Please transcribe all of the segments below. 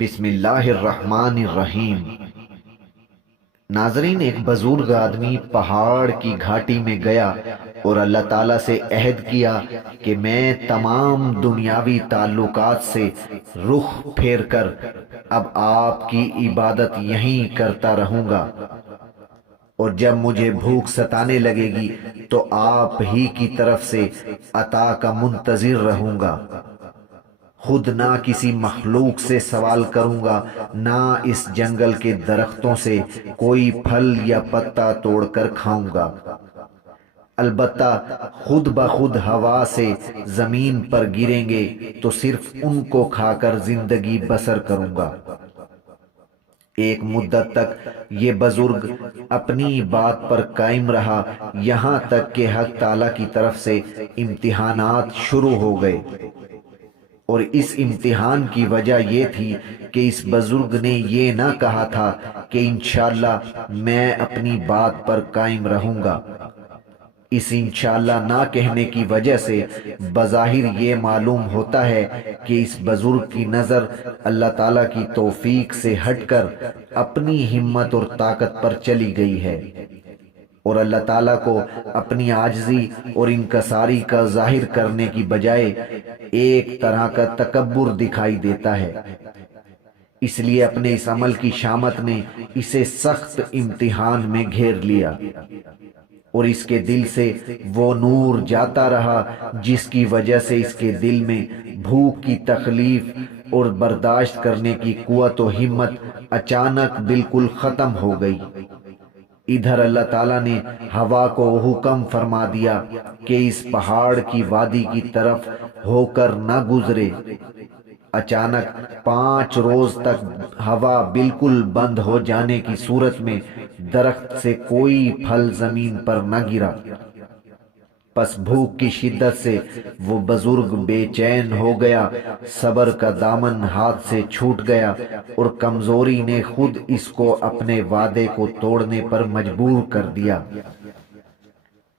بسم اللہ الرحمن الرحیم۔ ناظرین، ایک بزرگ آدمی پہاڑ کی گھاٹی میں گیا اور اللہ تعالیٰ سے عہد کیا کہ میں تمام دنیاوی تعلقات سے رخ پھیر کر اب آپ کی عبادت یہیں کرتا رہوں گا، اور جب مجھے بھوک ستانے لگے گی تو آپ ہی کی طرف سے عطا کا منتظر رہوں گا۔ خود نہ کسی مخلوق سے سوال کروں گا، نہ اس جنگل کے درختوں سے کوئی پھل یا پتا توڑ کر کھاؤں گا۔ البتہ خود بخود ہوا سے زمین پر گریں گے تو صرف ان کو کھا کر زندگی بسر کروں گا۔ ایک مدت تک یہ بزرگ اپنی بات پر قائم رہا، یہاں تک کہ حق تعالیٰ کی طرف سے امتحانات شروع ہو گئے، اور اس امتحان کی وجہ یہ تھی کہ اس بزرگ نے یہ نہ کہا تھا کہ انشاءاللہ میں اپنی بات پر قائم رہوں گا۔ اس انشاءاللہ نہ کہنے کی وجہ سے بظاہر یہ معلوم ہوتا ہے کہ اس بزرگ کی نظر اللہ تعالیٰ کی توفیق سے ہٹ کر اپنی ہمت اور طاقت پر چلی گئی ہے، اور اللہ تعالیٰ کو اپنی عاجزی اور انکساری کا ظاہر کرنے کی بجائے ایک طرح کا تکبر دکھائی دیتا ہے۔ اس لیے اپنے اس عمل کی شامت نے اسے سخت امتحان میں گھیر لیا، اور اس کے دل سے وہ نور جاتا رہا جس کی وجہ سے اس کے دل میں بھوک کی تکلیف اور برداشت کرنے کی قوت و ہمت اچانک بالکل ختم ہو گئی۔ ادھر اللہ تعالیٰ نے ہوا کو حکم فرما دیا کہ اس پہاڑ کی وادی کی طرف ہو کر نہ گزرے۔ اچانک 5 روز تک ہوا بالکل بند ہو جانے کی صورت میں درخت سے کوئی پھل زمین پر نہ گرا۔ پس بھوک کی شدت سے وہ بزرگ بے چین ہو گیا، صبر کا دامن ہاتھ سے چھوٹ گیا، اور کمزوری نے خود اس کو اپنے وعدے کو توڑنے پر مجبور کر دیا،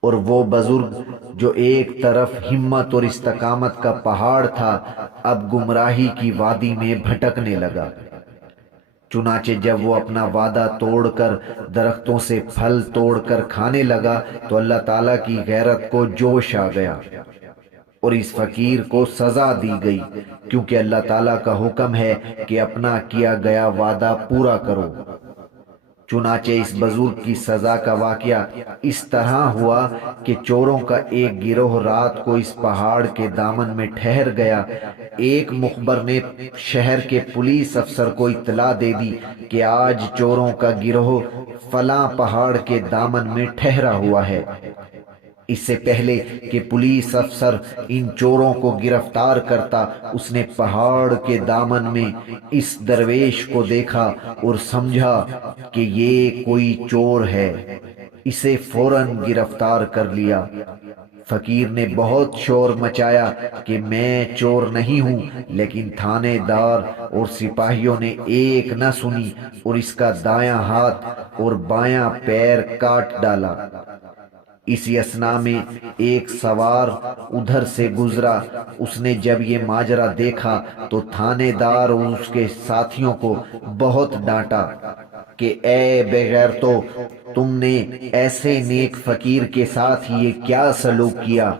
اور وہ بزرگ جو ایک طرف ہمت اور استقامت کا پہاڑ تھا اب گمراہی کی وادی میں بھٹکنے لگا۔ چنانچہ جب وہ اپنا وعدہ توڑ کر درختوں سے پھل توڑ کر کھانے لگا تو اللہ تعالیٰ کی غیرت کو جوش آ گیا، اور اس فقیر کو سزا دی گئی، کیونکہ اللہ تعالیٰ کا حکم ہے کہ اپنا کیا گیا وعدہ پورا کرو۔ چنانچہ اس بزرگ کی سزا کا واقعہ اس طرح ہوا کہ چوروں کا ایک گروہ رات کو اس پہاڑ کے دامن میں ٹھہر گیا۔ ایک مخبر نے شہر کے پولیس افسر کو اطلاع دے دی کہ آج چوروں کا گروہ فلاں پہاڑ کے دامن میں ٹھہرا ہوا ہے۔ اس سے پہلے کہ پولیس افسر ان چوروں کو گرفتار کرتا، اس نے پہاڑ کے دامن میں اس درویش کو دیکھا اور سمجھا کہ یہ کوئی چور ہے، اسے فوراً گرفتار کر لیا۔ فقیر نے بہت شور مچایا کہ میں چور نہیں ہوں، لیکن تھانے دار اور سپاہیوں نے ایک نہ سنی اور اس کا دایاں ہاتھ اور بایاں پیر کاٹ ڈالا۔ اسی اثنا میں ایک سوار ادھر سے گزرا، اس نے جب یہ ماجرا دیکھا تو تھانے دار اور اس کے ساتھیوں کو بہت ڈانٹا کہ اے بے غیرتو، تم نے ایسے نیک فقیر کے ساتھ یہ کیا سلوک کیا؟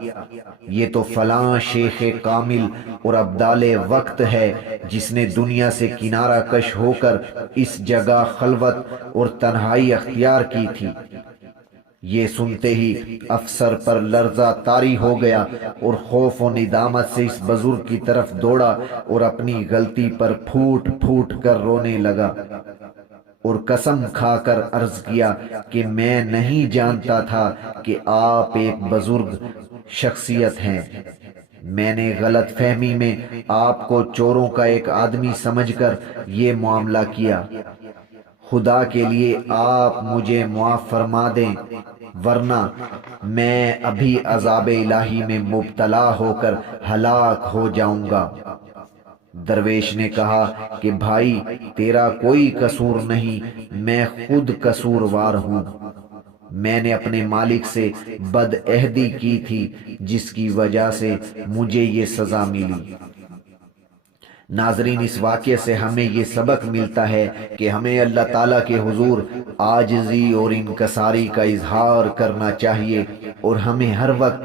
یہ تو فلاں شیخ کامل اور ابدال وقت ہے جس نے دنیا سے کنارہ کش ہو کر اس جگہ خلوت اور تنہائی اختیار کی تھی۔ یہ سنتے ہی افسر پر لرزہ طاری ہو گیا اور خوف و ندامت سے اس بزرگ کی طرف دوڑا اور اپنی غلطی پر پھوٹ پھوٹ کر رونے لگا، اور قسم کھا کر عرض کیا کہ میں نہیں جانتا تھا کہ آپ ایک بزرگ شخصیت ہیں۔ میں نے غلط فہمی میں آپ کو چوروں کا ایک آدمی سمجھ کر یہ معاملہ کیا۔ خدا کے لیے آپ مجھے معاف فرما دیں، ورنہ میں ابھی عذاب الہی میں مبتلا ہو کر ہلاک ہو جاؤں گا۔ درویش نے کہا کہ بھائی، تیرا کوئی قصور نہیں، میں خود قصوروار ہوں۔ میں نے اپنے مالک سے بد عہدی کی تھی جس کی وجہ سے مجھے یہ سزا ملی۔ ناظرین، اس واقعے سے ہمیں یہ سبق ملتا ہے کہ ہمیں اللہ تعالیٰ کے حضور عاجزی اور انکساری کا اظہار کرنا چاہیے، اور ہمیں ہر وقت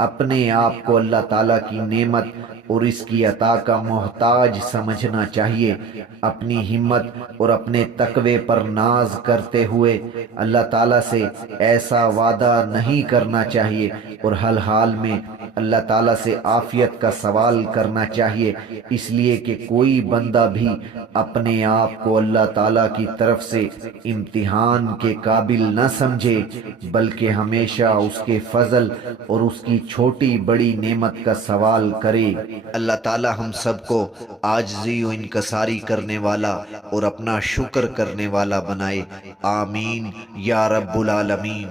اپنے آپ کو اللہ تعالیٰ کی نعمت اور اس کی عطا کا محتاج سمجھنا چاہیے۔ اپنی ہمت اور اپنے تقوی پر ناز کرتے ہوئے اللہ تعالیٰ سے ایسا وعدہ نہیں کرنا چاہیے، اور ہر حال میں اللہ تعالیٰ سے عافیت کا سوال کرنا چاہیے، اس لیے کہ کوئی بندہ بھی اپنے آپ کو اللہ تعالیٰ کی طرف سے امتحان کے قابل نہ سمجھے، بلکہ ہمیشہ اس کے فضل اور اس کی چھوٹی بڑی نعمت کا سوال کرے۔ اللہ تعالیٰ ہم سب کو عاجزی و انکساری کرنے والا اور اپنا شکر کرنے والا بنائے، آمین یا رب العالمین۔